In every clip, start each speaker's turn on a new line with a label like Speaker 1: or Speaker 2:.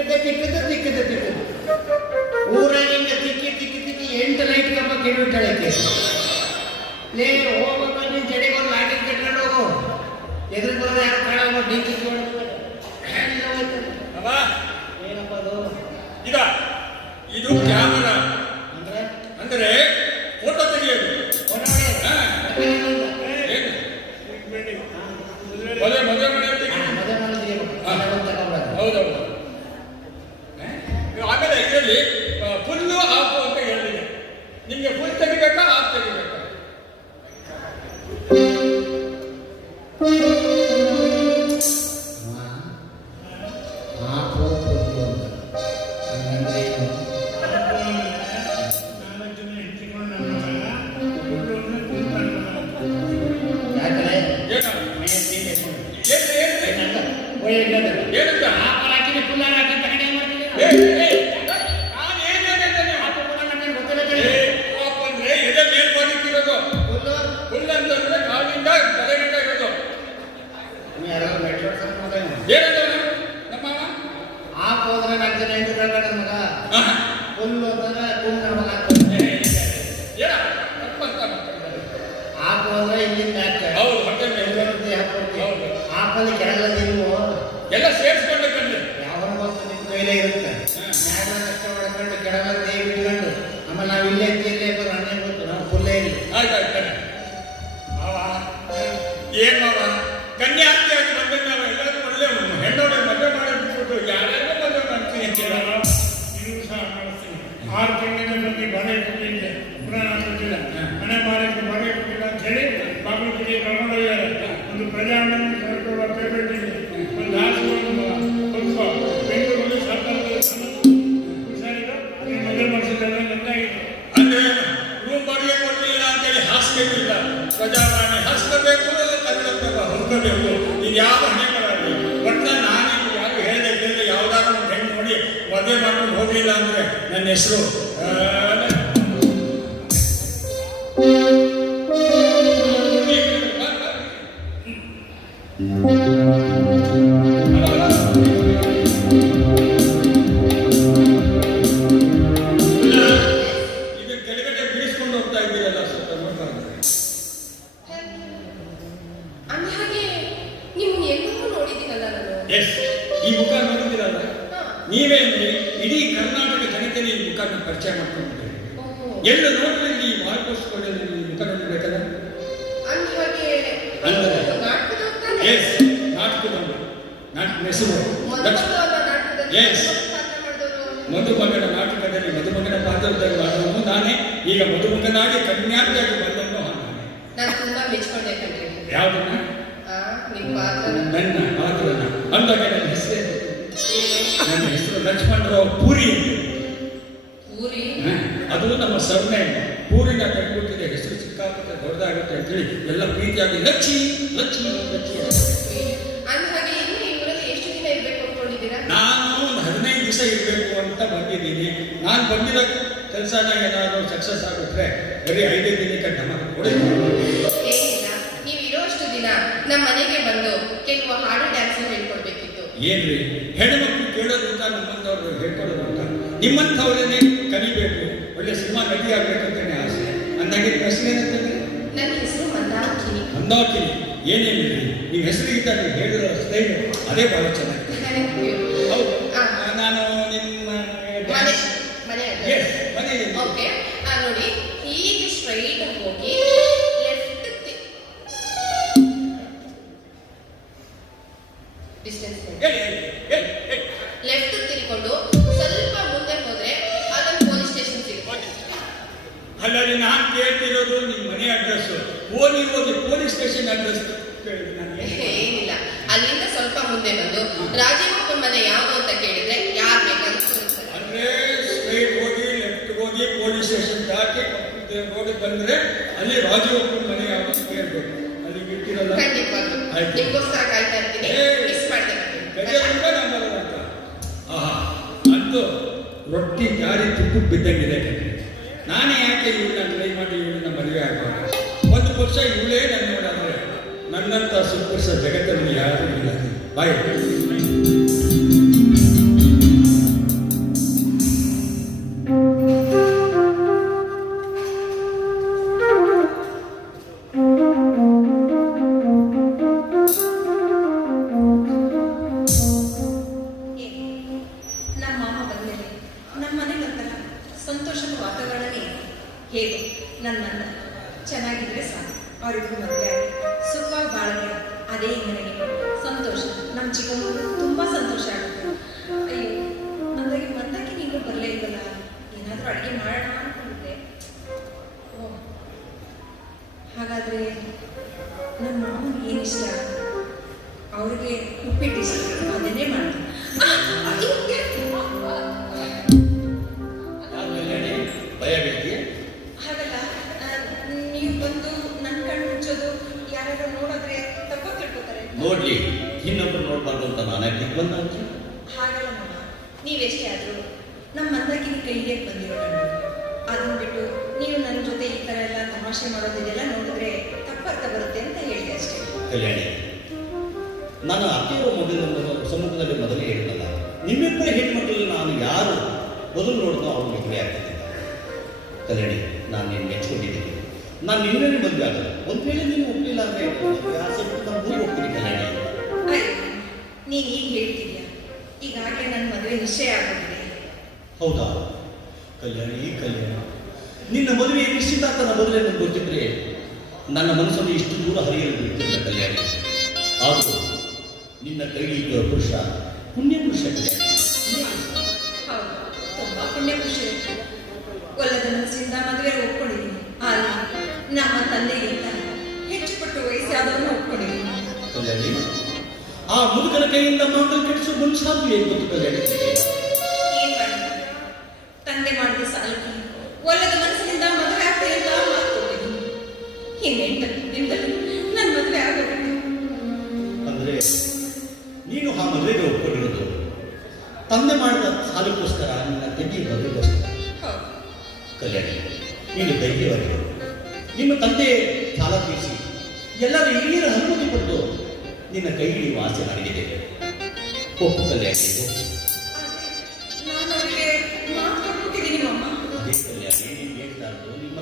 Speaker 1: ತಿಕ್ಕದ ತಿಕ್ಕದೆ ತಿಕ್ಕದೆ ತಿಕ್ಕದೆ ಊರಾಗಿಂದ ತಿಕ್ಕಿ ತಿಕ್ಕಿ ತಿಕ್ಕಿ ಎಂಟು ಲೈಟ್ ಕಂಬ ಕೆಡವಿಟ್ಟಾಳಕ್ಕೆ ಲೇ ಹೋಗ್ಬೇಕು ನೀನ್ ಜಡೆಗೊಂದು ಲಾಟಿ ಕಟ್ಕೊಂಡು ಹೋಗು. ಎದುರು ಬರೋದು ಯಾರು ಕಾಣೋ
Speaker 2: ಡಿಕ್ಕಿ
Speaker 1: ಏನಪ್ಪ ಅದು?
Speaker 2: ಈಗ ಇದು ಕ್ಯಾಮರಾ ಹ? ಆಮೇಲೆ ಇದರಲ್ಲಿ ಫುಲ್ಲು ಆಫ್ ಅಂತ ಹೌದು ಹೊಟ್ಟೆ ಮೇಲೆ. ಹೌದು.
Speaker 1: ಆಪಲ್ಲಿ ಕೆಳಗಡೆ ನೀವು
Speaker 2: ಎಲ್ಲ ಸೇರಿಸ್ಕೊಂಡು ಕಣ್ರಿ
Speaker 1: ಯಾವಾಗ ನಿಮ್ಮ ಕೈಲೇ ಇರುತ್ತೆ.
Speaker 2: ಹ್ಮ್.
Speaker 1: ಮ್ಯಾಗ ಕಷ್ಟ ಮಾಡ್ಕೊಂಡು ಕೆಳಗಡೆ ದೇವಿ ಇಟ್ಕೊಂಡು ಆಮೇಲೆ ನಾವು ಇಲ್ಲೇ ಇಲ್ಲೇ ಬರೋ ಅಣ್ಣೆ ಗೊತ್ತು ನಾವು ಫುಲ್ಲೇ ಇಲ್ಲ
Speaker 2: ಆಯ್ತು ಆಯ್ತು. ಮಾವ ಏನ್ ಮಾವ? ಕನ್ಯಾಸ್ತಿಯಾಗಿ ಬಂದ್ರೆ ನಾವು ಎಲ್ಲರೂ ಒಳ್ಳೆ ಹೆಣ್ಣೋಡೆ ಮದುವೆ ಮಾಡಿ ಬಿಟ್ಬಿಟ್ಟು ಯಾರ್ಯಾರೋ ಮದುವೆ ಮಾಡ್ತೀನಿ ಅಂತೀರ
Speaker 3: ಆರು ತಿಂಗಳಿನ ಬಗ್ಗೆ ಬಾಳೆ ಕೊಟ್ಟಿದ್ದೆ. ಪುನಃ ಕೊಟ್ಟಿಲ್ಲ. ಮನೆ ಮಾರಕ್ಕೆ ಬಾಳೆ ಕೊಟ್ಟಿಲ್ಲ ಅಂತ ಹೇಳಿ ಬಾಗಲಕೋಟೆ ಕರ್ಕೊಂಡು ಒಂದು ಇದೆ ಒಂದು ಹಾಸು ಒಂದು ಸ್ವಲ್ಪ ಬೆಂಗಳೂರಲ್ಲಿ ಸರ್ಕಾರದ ಹುಷಾರಿಲ್ಲ.
Speaker 2: ಅಂದ್ರೆ ರೂಮ್ ಬಾಡಿಗೆ ಕೊಡಲಿಲ್ಲ ಅಂತೇಳಿ ಹಾಸ್ಗೆ ಇಲ್ಲ ಪ್ರಜಾವಾಣಿ ಹಾಸ್ಕೋಬೇಕು ಕನ್ನಡ ಹೊಂದಬೇಕು ಇದು ಯಾವ ಹಣೆಗಳಾಗಲಿ ಬಟ್ ನಾನು ಯಾರು ಹೇಳಿದೆ ಯಾವುದಾದ್ರು ಒಂದು ನೋಡಿ ಮದುವೆ ಮಾಡ್ಕೊಂಡು ಅಂದರೆ ನನ್ನ ಹೆಸರು ಇಲ್ಲಿ ಇಡೀ ಕರ್ನಾಟಕ ಜನತೆಗೆ ಈ ಮುಖನ ಪರಿಚಯ ಮಾಡ್ಕೊಂಡು
Speaker 4: ಓಹೋ.
Speaker 2: ಎಲ್ಲ ನೋಡಿದ್ರೆ ಈ ಮಾರ್ಕೋಸ್ಕೊಳ್ಳೋದು
Speaker 4: ನೀವು ಮುಖ ನೋಡಬೇಕಲ್ಲ?
Speaker 2: ಎಸ್ ನಾಟಕದವರು ನಾಟಕ ಹೆಸರು
Speaker 4: ಎಸ್ ಪಾತ್ರ.
Speaker 2: ಮಧುಮಗನ ನಾಟಕದಲ್ಲಿ ಮಧುಮಗನ ಪಾತ್ರದಲ್ಲಿ ಮಾಡಿದವನು ನಾನೇ. ಈಗ ಮಧುಮಗನಾಗಿ ಕನ್ಯಾರ್ಥಿಯಾಗಿ ಬಂದವನು ಯಾವ್ದನ್ನ?
Speaker 4: ಪಾತ್ರ
Speaker 2: ನನ್ನ ಪಾತ್ರನ. ಅಂದಾಗ ನನ್ನ ಹೆಸರೇ ನನ್ನ ಹೆಸರು ಲಕ್ಷ್ಮಣರಾವ್ ಪೂರಿ. ಪೂರಿ? ಅದು ನಮ್ಮ ಸರ್ನೆ. ಪೂರಿನ ಕಟ್ಬಿಟ್ಟಿದೆ ಹೆಸರು ಸಿಕ್ಕಾಪಟ್ಟೆ ದೊಡ್ಡದಾಗುತ್ತೆ ಅಂತೇಳಿ ಎಲ್ಲ ಪ್ರೀತಿಯಾಗಿ
Speaker 4: ಲಕ್ಷ್ಮಿ. ಇರಬೇಕು ಅನ್ಕೊಂಡಿದ್ದೀರಾ
Speaker 2: ನಾನು ಒಂದು ಹದಿನೈದು ದಿವಸ ಇರಬೇಕು ಅಂತ ಬಂದಿದ್ದೀನಿ. ನಾನು ಬಂದಿರೋ ಕೆಲಸನಾಗ ಏನಾದರೂ ಸಕ್ಸಸ್ ಆಗುತ್ತೆ ಬರೀ ಐದೇ ದಿನಕ್ಕೆ ನಮ್ಮ ಕೊಡಿ.
Speaker 4: ನೀವು ಇರೋಷ್ಟು ದಿನ ನಮ್ಮ ಮನೆಗೆ ಬಂದು ಕೆಲವು ಹಾಡು ಡ್ಯಾನ್ಸ್ ಹೇಳ್ಕೊಡ್ಬೇಕಿತ್ತು
Speaker 2: ಏನ್ರಿ? ಹೆಣ್ಮಕ್ಳು ಕೇಳೋದು ಅಂತ ಹೇಳ್ಕೊಳ್ಳೋದ್ರಿಂದ ನಿಮ್ಮಂಥವ್ರನ್ನೇ ಕಲಿಬೇಕು. ಒಳ್ಳೆ ಸಿನಿಮಾ ನಟಿ ಆಗ್ಬೇಕಂತಾನೆ ಆಸೆ. ಅಂದಾಗೆ ಪ್ರಶ್ನೆ ಏನಂತಂದ್ರೆ?
Speaker 4: ನನ್ನ ಹೆಸರು ಮಂದಾಕಿನಿ.
Speaker 2: ನಿಮ್ಮ ಹೆಸರಿಗಿಂತ ನೀವು ಹೇಳಿರೋ ಸ್ಟೈಲ್ ಅದೇ ಬಹಳ ಚೆನ್ನಾಗಿದೆ. ಹೌದು.
Speaker 4: ಡಿಸ್ಟೆನ್ಸ್
Speaker 2: ಹೇಳಿ ಹೇಳಿ ಹೇಳಿ ಹೇಳಿ
Speaker 4: ಲೆಫ್ಟ್ ತಿರ್ಕೊಂಡು ಸ್ವಲ್ಪ ಮುಂದೆ ಹೋದ್ರೆ ಅಲ್ಲೊಂದು ಪೊಲೀಸ್ ಸ್ಟೇಷನ್ ಸಿಗುತ್ತೆ.
Speaker 2: ಅಲ್ಲಲ್ಲಿ ನಾನು ಕೇಳ್ತಿರೋದು ನಿಮ್ಮ ಮನೆ ಅಡ್ರೆಸ್ ಓದಿ ಓದಿ ಪೊಲೀಸ್ ಸ್ಟೇಷನ್ ಅಡ್ರೆಸ್
Speaker 4: ಏನಿಲ್ಲ. ಅಲ್ಲಿಂದ ಸ್ವಲ್ಪ ಮುಂದೆ ಬಂದು ರಾಜೀವಪ್ಪನ ಮನೆ ಯಾವುದು ಅಂತ ಕೇಳಿದ್ರೆ ಯಾರು
Speaker 2: ಅಂದ್ರೆ ಸ್ಟ್ರೈಟ್ ಹೋಗಿ ಲೆಫ್ಟ್ ಹೋಗಿ ಪೊಲೀಸ್ ಸ್ಟೇಷನ್ ದಾಟಿ ರೋಡ್ ಬಂದ್ರೆ ಅಲ್ಲಿ ರಾಜೀವಪ್ಪನ ಮನೆ ಯಾವುದು ಕೇಳ್ಬೇಕು ಅಲ್ಲಿ ಬಿಟ್ಟಿರಲ್ಲ
Speaker 4: ಖಂಡಿತವಾಗ್ಲು. ನಿಮ್ಗೋಸ್ಕರ ಕಾಯ್ತಾ ಇರ್ತೀನಿ.
Speaker 2: ತುಪ್ಪು ಬಿದ್ದಂಗಿದೆ. ನಾನೇ ಯಾಕೆ ಇವಳನ್ನ ಟ್ರೈ ಮಾಡಿ ಇವಳನ್ನ ಮದುವೆ ಆಗಬಾರ್ದು ಒಂದು ಪಕ್ಷ ಇವಳೇ ನನ್ನ ನೋಡಾದ್ರೆ ನನ್ನಂಥ ಸುಪುರುಷ ಜಗತ್ತಲ್ಲಿ ಯಾರೂ ಇಲ್ಲ ಬಾಯ್
Speaker 5: ವಾತಾವರಣನೇ ಹೇಗೆ ನನ್ನ ಚೆನ್ನಾಗಿದ್ರೆ ಸಾಕು. ಅವರಿಗೂ ಮದುವೆ ಆಗಿ ಸುಖ ಅದೇ ನನಗೆ ಸಂತೋಷ. ನಮ್ಮ ಚಿಕ್ಕಮಗಳು ತುಂಬ ಸಂತೋಷ ಆಗುತ್ತೆ. ಅಯ್ಯೋ ಅಂದಾಗೆ ಮಂದಕ್ಕೆ ನೀವು ಬರಲೇ ಇದ್ದಲ್ಲ ಏನಾದರೂ ಅಡುಗೆ ಮಾಡೋಣ ಮಂದಾಕಿನ ಬಂದಿರೋದು ಅದನ್ನು ಬಿಟ್ಟು ನೀವು ನನ್ನ ಜೊತೆ ಈ ಥರ ಎಲ್ಲ ತಮಾಷೆ ಮಾಡೋದಿದೆಲ್ಲ ನೋಡಿದ್ರೆ ತಪ್ಪರ್ಥ ಬರುತ್ತೆ ಅಂತ ಹೇಳಿದೆ ಅಷ್ಟೇ.
Speaker 6: ಕಲ್ಯಾಣಿ ನಾನು ಮೊದಲು ಸಮುದ್ರದಲ್ಲಿ ಸಮ್ಮುಖದಲ್ಲಿ ಮೊದಲೇ ಹೇಳಿದಲ್ಲ ನಿಮ್ಮಿಬ್ಬರ ಹೆಣ್ಮಕ್ಳಲ್ಲಿ ನಾನು ಯಾರು ಮೊದಲು ನೋಡಿದೋ ಅವ್ರು ಮದುವೆ ಆಗ್ತದೆ ಕಲ್ಯಾಣಿ ನಾನು ನಿನ್ನ ಮೆಚ್ಕೊಂಡಿದ್ದೀನಿ. ನಾನು ನಿನ್ನೇ ಮದುವೆ ಆಗಲ್ಲ ಒಂದು ವೇಳೆ ನೀನು ಒಪ್ಪಲಿಲ್ಲ ಅಂದರೆ ನಾನು ಊರಿಗೆ ಹೋಗ್ತೀನಿ ಕಲ್ಯಾಣಿ.
Speaker 5: ನೀನು ಈಗ ಹೇಳ್ತಿದ್ಯಾ? ಈಗಾಗಲೇ ನನ್ನ ಮದುವೆ ನಿಶ್ಚಯ ಆಗೋದಿದೆ
Speaker 6: ಹೌದಾ? ಕಲ್ಯಾಣಿ ಕಲ್ಯಾಣ. ನಿನ್ನ ಮದುವೆ ನಿಶ್ಚಿತಾರ್ಥನ ಮೊದಲೇ ನನಗೆ ಗೊತ್ತಿದ್ರೆ ನನ್ನ ಮನಸ್ಸನ್ನು ಇಷ್ಟು ದೂರ ಹರಿಯಲು ಬಿಟ್ಟಿಲ್ಲ ಕಲ್ಯಾಣಿ. ಆದರೂ ನಿನ್ನ ಕೈ ಇರುವ ಪುರುಷ ಪುಣ್ಯ ಪುರುಷ ಕಲ್ಯಾಣ. ಪುಣ್ಯ ಪುರುಷ.
Speaker 5: ಹೌದು. ತುಂಬಾ ಪುಣ್ಯ ಖುಷಿ ಒಲ್ಲದ ಮನಸ್ಸಿಂದ ಮದುವೆ ಒಪ್ಕೊಂಡಿದ್ದೀನಿ. ಆದ್ರೆ ನಮ್ಮ ತಂದೆಗಿಂತ ಹೆಚ್ಚು ಪಟ್ಟು ವಯಸ್ಸಾದವನ್ನ ಒಪ್ಕೊಂಡಿದ್ದೀನಿ.
Speaker 6: ಕಲ್ಯಾಣಿ ಆ ಮುದುಕನ ಕೈಯಿಂದ ಮಾತನ್ನು ಕೆಡಿಸೋ ಮನುಷ್ಯ ಗೊತ್ತು ಕಲ್ಯಾಣಿ?
Speaker 5: ಒಲ್ಲದ ಮನಸ್ಸಿನಿಂದ ಮದುವೆ ಆಗ್ತೇನೆ ಅಂತ ಮಾತು ಕೊಟ್ಟಿದ್ದೀನಿ ಇನ್ನೆಂಟು ದಿನದಲ್ಲಿ ನನ್ನ ಮದುವೆ ಆಗಬೇಕು
Speaker 6: ಅಂದ್ರೆ ನೀನು ಆ ಮದುವೆಗೆ ಒಪ್ಕೊಂಡಿರೋದು. ತಂದೆ ಮಾಡಿದ ಸಾಲಕ್ಕೋಸ್ಕರ ನಿನ್ನ ತಂಗಿ ಮದುವೆಗೋಸ್ಕರ. ಕಲ್ಯಾಣಿ ನೀನು ಧೈರ್ಯವಾಗಿರು ನಿಮ್ಮ ತಂದೆ ಸಾಲ ತೀರಿಸಿ ಎಲ್ಲರೂ ಹಿರಿಯರ ಅನುಮತಿ ಕೊಟ್ಟು ನಿನ್ನ ಕೈ ಹಿಡಿಯುವ ಆಸೆ ನನಗಿದೆ ಒಪ್ಪು ಕಲ್ಯಾಣಿ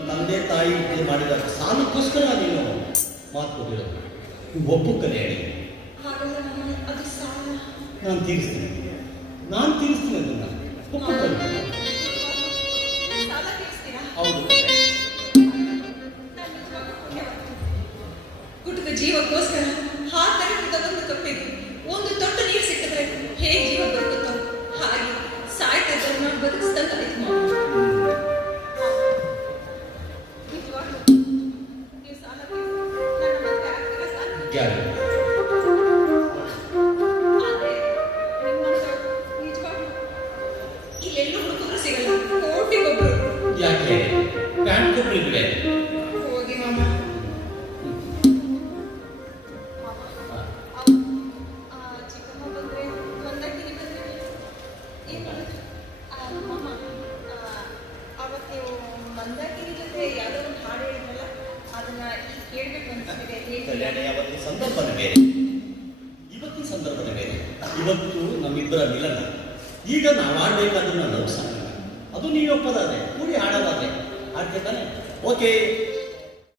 Speaker 6: ತಂದೆ ತಾಯಿ ಇದು ಮಾಡಿದ ಸಾಲಕ್ಕೋಸ್ಕರ ನೀನು ಮಾತು ಕೊಟ್ಟಿರೋದು ನೀವು ಒಪ್ಪು
Speaker 5: ಹೇಳಿ.
Speaker 6: ನಾನು ತೀರಿಸ್ತೀನಿ. ನಾನು ತೀರಿಸ್ತೀನಿ ಅದನ್ನ.
Speaker 5: ಕೇಳ್ಬೇಕು ಅನ್ಸ್ತಿದೆ.
Speaker 6: ಕಲ್ಯಾಣಿ
Speaker 5: ಹೇಳ್ತೀರಾ?
Speaker 6: ಅವತ್ತಿನ ಸಂದರ್ಭನೇ ಬೇರೆ. ಇವತ್ತಿನ ಸಂದರ್ಭನೇ ಬೇರೆ. ಇವತ್ತು ನಮ್ಮಿಬ್ಬರ ಮಿಲನ. ಈಗ ನಾವು ಆಡ್ಬೇಕಾದ್ರೆ ನಾವು ಸಾಂಗ್ ಅದು ನೀವು ಒಪ್ಪದಾದ್ರೆ ಕೂಡಿ ಹಾಡೋದಾದ್ರೆ. அடுத்து தானே? ஓகே